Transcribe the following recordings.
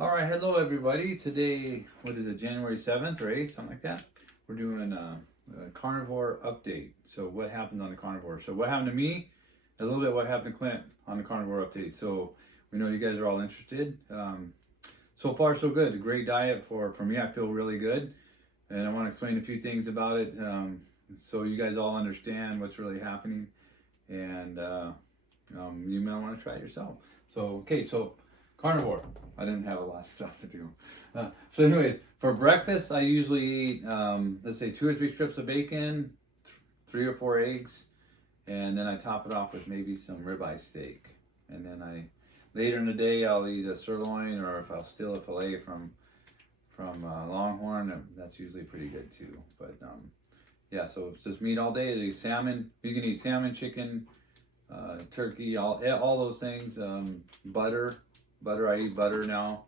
All right, hello everybody. Today, what is it, January 7th or 8th, something like that? We're doing a carnivore update. So what happened on the carnivore? So what happened to me, a little bit what happened to Clint on the carnivore update. So we know you guys are all interested. So far so good. A great diet for me. I feel really good. And I want to explain a few things about it so you guys all understand what's really happening. And you may want to try it yourself. So carnivore. I didn't have a lot of stuff to do. So anyways, for breakfast, I usually eat, let's say 2 or 3 strips of bacon, 3 or 4 eggs, and then I top it off with maybe some ribeye steak. And then later in the day, I'll eat a sirloin, or if I'll steal a fillet from Longhorn, that's usually pretty good too. But yeah, so it's just meat all day. I eat salmon. You can eat salmon, chicken, turkey, all those things. Butter, I eat butter now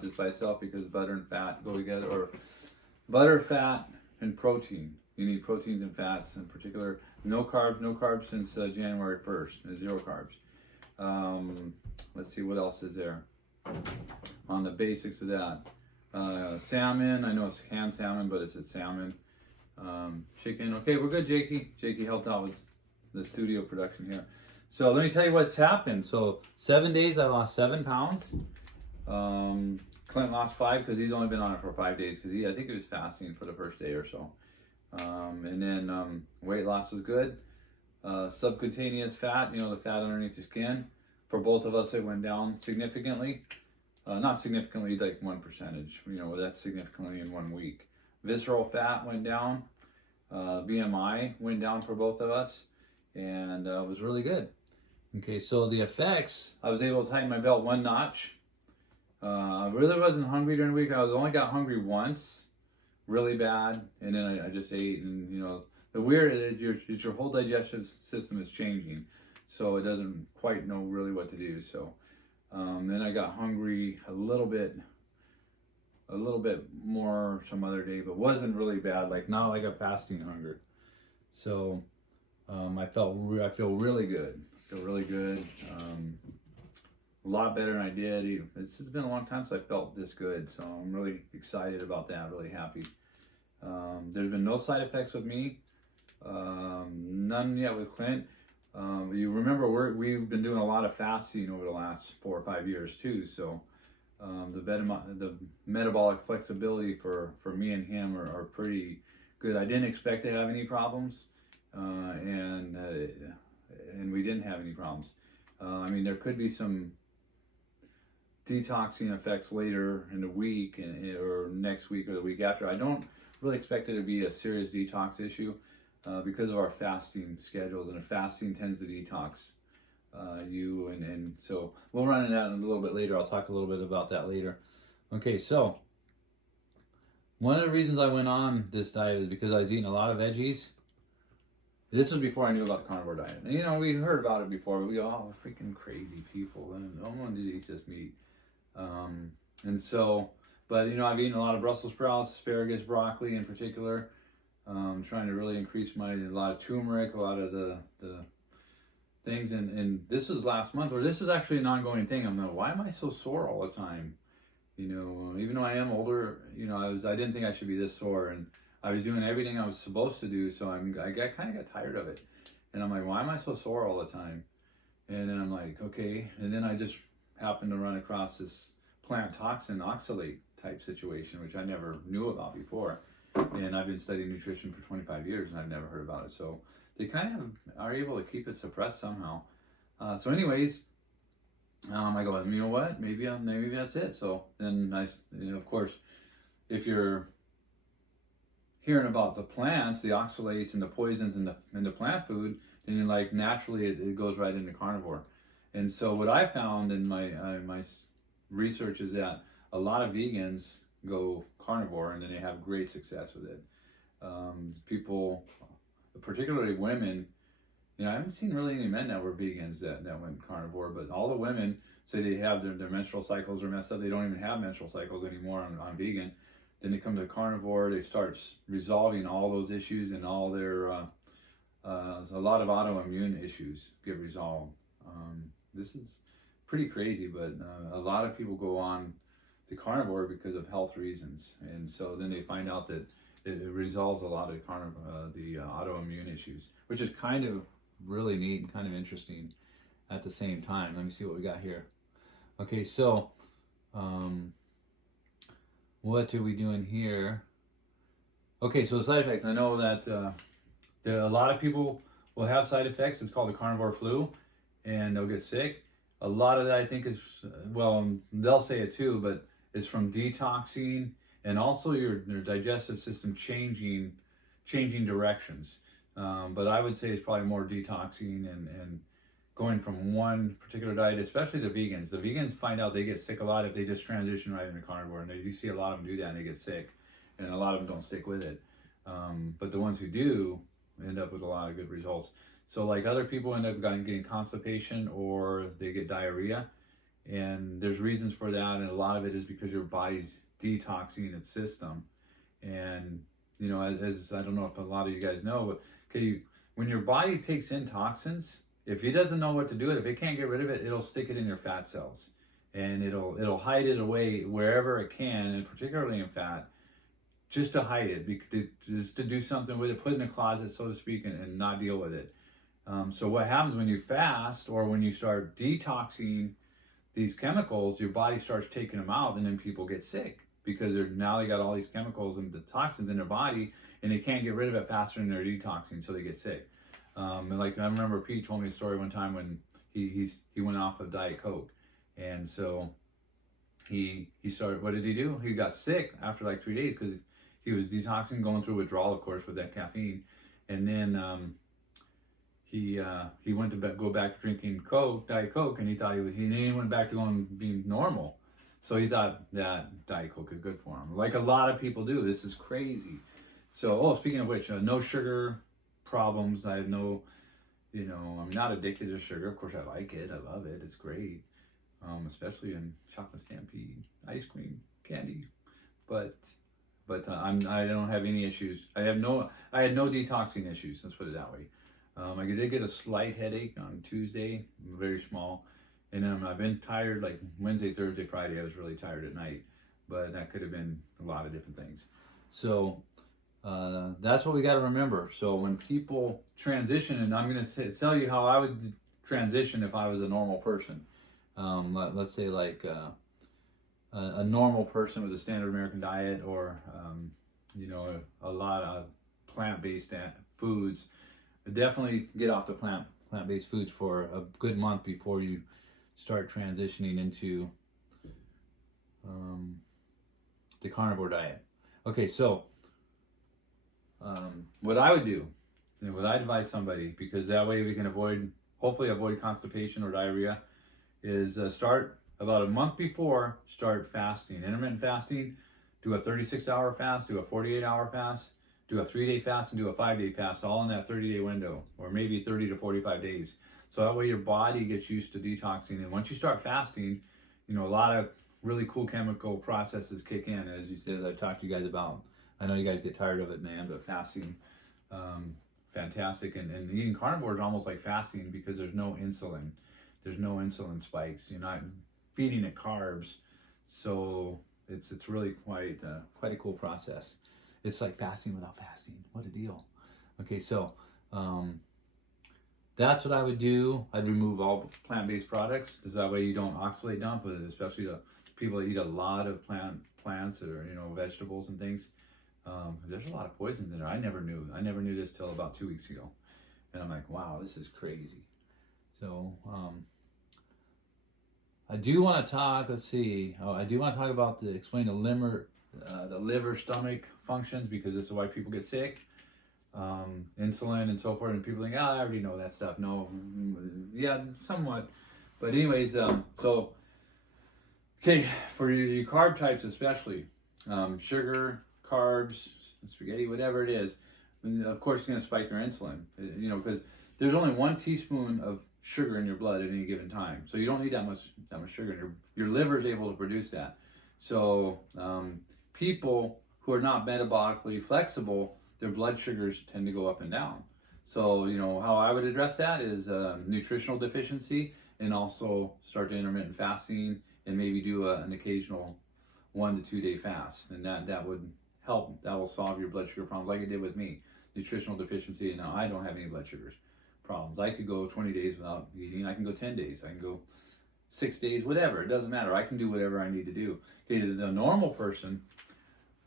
just by itself because butter and fat go together. Or butter, fat, and protein. You need proteins and fats in particular. No carbs since January 1st. 0 carbs. Let's see what else is there on the basics of that. Salmon. I know it's canned salmon, but it's salmon. Chicken. Okay, we're good, Jakey. Jakey helped out with the studio production here. So let me tell you what's happened. So 7 days, I lost 7 pounds. Clint lost 5 because he's only been on it for 5 days because I think he was fasting for the first day or so. And then weight loss was good. Subcutaneous fat, the fat underneath the skin, for both of us it went down significantly. Not significantly, like 1%. That's significantly in 1 week. Visceral fat went down. BMI went down for both of us, and it was really good. Okay, so the effects, I was able to tighten my belt 1 notch. I really wasn't hungry during the week. I only got hungry once, really bad, and then I just ate. And the weird is your whole digestive system is changing, so it doesn't quite know really what to do. So then I got hungry a little bit more some other day, but wasn't really bad. Like not like a fasting hunger. So I feel really good. I feel really good. A lot better than I did. This has been a long time since I felt this good, so I'm really excited about that. Really happy. There's been no side effects with me. None yet with Clint. You remember we've been doing a lot of fasting over the last 4 or 5 years too. So the metabolic flexibility for me and him are pretty good. I didn't expect to have any problems, and we didn't have any problems. I mean, there could be some detoxing effects later in the week or next week or the week after. I don't really expect it to be a serious detox issue because of our fasting schedules, and the fasting tends to detox you, and so we'll run into that a little bit later. I'll talk a little bit about that later. Okay, so one of the reasons I went on this diet is because I was eating a lot of veggies. This was before I knew about the carnivore diet. And, we heard about it before, but we go, oh, we're freaking crazy people, and no one eats this meat. And so, but I've eaten a lot of Brussels sprouts, asparagus, broccoli in particular. Trying to really increase a lot of turmeric, a lot of the things, and this was last month, or this is actually an ongoing thing. I'm like, why am I so sore all the time? Even though I am older, I didn't think I should be this sore, and I was doing everything I was supposed to do, so I kind of got tired of it, and I'm like, why am I so sore all the time? And then I'm like, okay, and then I just happened to run across this plant toxin oxalate type situation, which I never knew about before, and I've been studying nutrition for 25 years, and I've never heard about it. So they kind of are able to keep it suppressed somehow. So anyways, I go, you know what? Maybe that's it. So then of course, if you're hearing about the plants, the oxalates and the poisons in the plant food, then you're like, naturally it goes right into carnivore. And so what I found in my research is that a lot of vegans go carnivore, and then they have great success with it. People, particularly women, I haven't seen really any men that were vegans that went carnivore, but all the women say they have their menstrual cycles are messed up. They don't even have menstrual cycles anymore on vegan. Then they come to carnivore, they start resolving all those issues, and all their a lot of autoimmune issues get resolved. This is pretty crazy, but a lot of people go on the carnivore because of health reasons. And so then they find out that it resolves a lot of the autoimmune issues, which is kind of really neat and kind of interesting at the same time. Let me see what we got here. Okay, so what are we doing here? Okay, so the side effects. I know that there are a lot of people will have side effects. It's called the carnivore flu, and they'll get sick. A lot of that, I think, is, well, they'll say it too, but it's from detoxing and also your digestive system changing directions. But I would say it's probably more detoxing and going from one particular diet, especially the vegans. The vegans find out they get sick a lot if they just transition right into carnivore, and you see a lot of them do that and they get sick, and a lot of them don't stick with it. But the ones who do end up with a lot of good results. So like other people end up getting constipation or they get diarrhea, and there's reasons for that, and a lot of it is because your body's detoxing its system. And you know, as I don't know if a lot of you guys know, but okay, when your body takes in toxins, if it doesn't know what to do with it, if it can't get rid of it, it'll stick it in your fat cells, and it'll hide it away wherever it can, and particularly in fat, just to hide it, just to do something with it, put it in a closet, so to speak, and not deal with it. So what happens when you fast or when you start detoxing these chemicals, your body starts taking them out, and then people get sick because now they got all these chemicals and the toxins in their body, and they can't get rid of it faster than they're detoxing, so they get sick. And like I remember Pete told me a story one time when he went off of Diet Coke, and so he started. What did he do? He got sick after like 3 days because he was detoxing, going through withdrawal, of course, with that caffeine, and then he went to go back drinking Diet Coke, and he thought he went back to being normal. So he thought that Diet Coke is good for him, like a lot of people do. This is crazy. So, speaking of which, no sugar problems. I have no, I'm not addicted to sugar. Of course, I like it. I love it. It's great, especially in chocolate stampede, ice cream, candy. But I don't have any issues. I had no detoxing issues. Let's put it that way. I did get a slight headache on Tuesday, very small, and I've been tired like Wednesday, Thursday, Friday. I was really tired at night, but that could have been a lot of different things. So that's what we got to remember. So when people transition, and I'm going to tell you how I would transition if I was a normal person. Let's say like a normal person with a standard American diet, or a lot of plant-based foods. Definitely get off the plant-based foods for a good month before you start transitioning into the carnivore diet. Okay, so what I would do, and what I advise somebody, because that way we can hopefully avoid constipation or diarrhea, is start about a month before, start fasting. Intermittent fasting, do a 36-hour fast, do a 48-hour fast, do a 3-day fast, and do a 5-day fast, all in that 30-day window, or maybe 30 to 45 days. So that way your body gets used to detoxing. And once you start fasting, a lot of really cool chemical processes kick in, as I've talked to you guys about. I know you guys get tired of it, man, but fasting, fantastic. And eating carnivore is almost like fasting because there's no insulin. There's no insulin spikes. You're not feeding it carbs. So it's really quite a cool process. It's like fasting without fasting. What a deal. Okay, so that's what I would do. I'd remove all plant-based products. That way you don't oxalate dump, but especially the people that eat a lot of plants or vegetables and things. There's a lot of poisons in there. I never knew this till about 2 weeks ago. And I'm like, wow, this is crazy. So I do want to talk, I do want to talk about explain the liver, stomach functions, because this is why people get sick, insulin and so forth, and people think, I already know that stuff. No, yeah, somewhat. But anyways, so, okay, for your carb types especially, sugar, carbs, spaghetti, whatever it is, of course it's going to spike your insulin, because there's only 1 teaspoon of sugar in your blood at any given time. So you don't need that much sugar. Your liver is able to produce that. So people who are not metabolically flexible, their blood sugars tend to go up and down. So, how I would address that is nutritional deficiency, and also start intermittent fasting, and maybe do an occasional 1 to 2 day fast, and that would help. That will solve your blood sugar problems, like it did with me. Nutritional deficiency, and now I don't have any blood sugar problems. I could go 20 days without eating. I can go 10 days. I can go 6 days, whatever. It doesn't matter. I can do whatever I need to do. Okay, the normal person,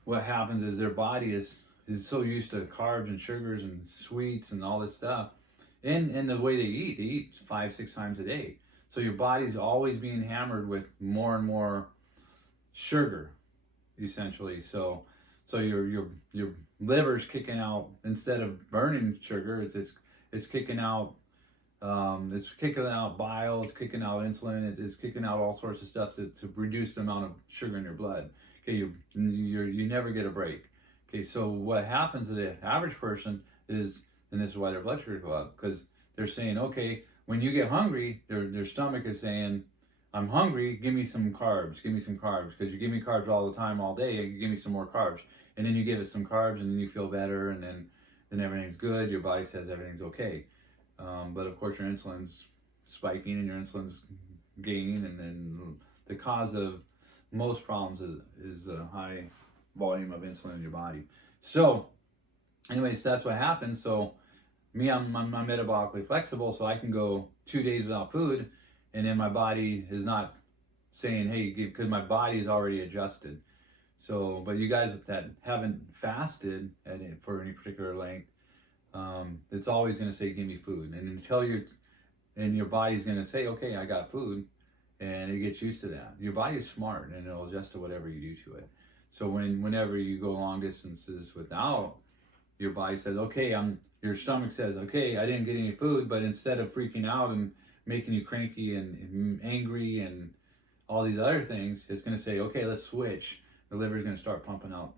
what happens is their body is so used to carbs and sugars and sweets and all this stuff, and the way they eat 5-6 times a day. So your body's always being hammered with more and more sugar, essentially. So your liver's kicking out, instead of burning sugar, it's kicking out bile, it's kicking out insulin, it's kicking out all sorts of stuff to reduce the amount of sugar in your blood. Okay, you never get a break. Okay, so what happens to the average person is, and this is why their blood sugar go up, because they're saying, okay, when you get hungry, their stomach is saying, I'm hungry, give me some carbs, because you give me carbs all the time, all day, you give me some more carbs. And then you give it some carbs, and then you feel better, and then everything's good, your body says everything's okay. But of course your insulin's spiking and your insulin's gaining, and then the cause of most problems is a high volume of insulin in your body. So anyways, that's what happens. So me, I'm metabolically flexible, so I can go 2 days without food, and then my body is not saying, hey, because my body is already adjusted. So, but you guys that haven't fasted for any particular length, it's always going to say, give me food. And until your body's going to say, okay, I got food, and it gets used to that. Your body is smart, and it'll adjust to whatever you do to it. So whenever you go long distances without, your body says, okay, your stomach says, okay, I didn't get any food, but instead of freaking out and making you cranky and angry and all these other things, it's going to say, okay, let's switch. The liver is going to start pumping out,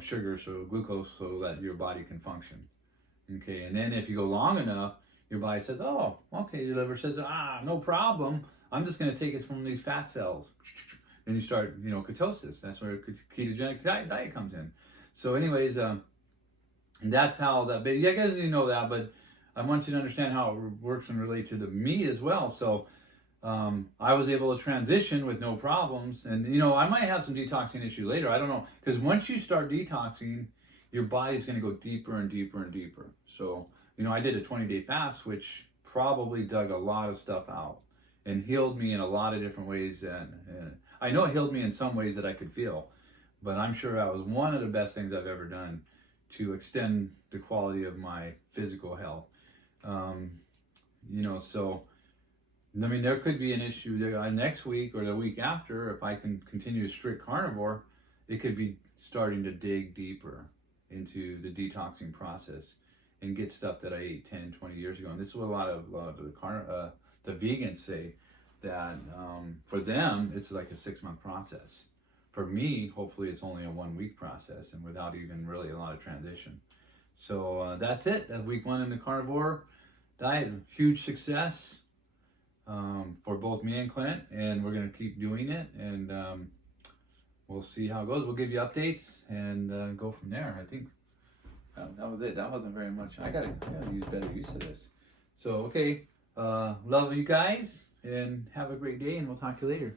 sugar, so glucose, so that your body can function. Okay, and then if you go long enough, your body says, oh, okay, your liver says, no problem. I'm just going to take it from these fat cells. And you start, ketosis. That's where ketogenic diet comes in. So anyways, that's how that, but yeah, I guess you know that, but I want you to understand how it works and relate to the meat as well. So I was able to transition with no problems, and I might have some detoxing issues later. I don't know, because once you start detoxing, your body's going to go deeper and deeper and deeper. So I did a 20-day fast, which probably dug a lot of stuff out and healed me in a lot of different ways. And I know it healed me in some ways that I could feel, but I'm sure that was one of the best things I've ever done to extend the quality of my physical health. So there could be an issue there next week or the week after. If I can continue strict carnivore, it could be starting to dig deeper into the detoxing process and get stuff that I ate 10, 20 years ago. And this is what a lot of the vegans say, that for them, it's like a 6-month process. For me, hopefully it's only a 1-week process, and without even really a lot of transition. So that's it. That's week 1 in the carnivore diet. Huge success for both me and Clint, and we're going to keep doing it, and we'll see how it goes. We'll give you updates and go from there. I think that was it. That wasn't very much. I gotta use better use of this. So okay, love you guys, and have a great day, and we'll talk to you later.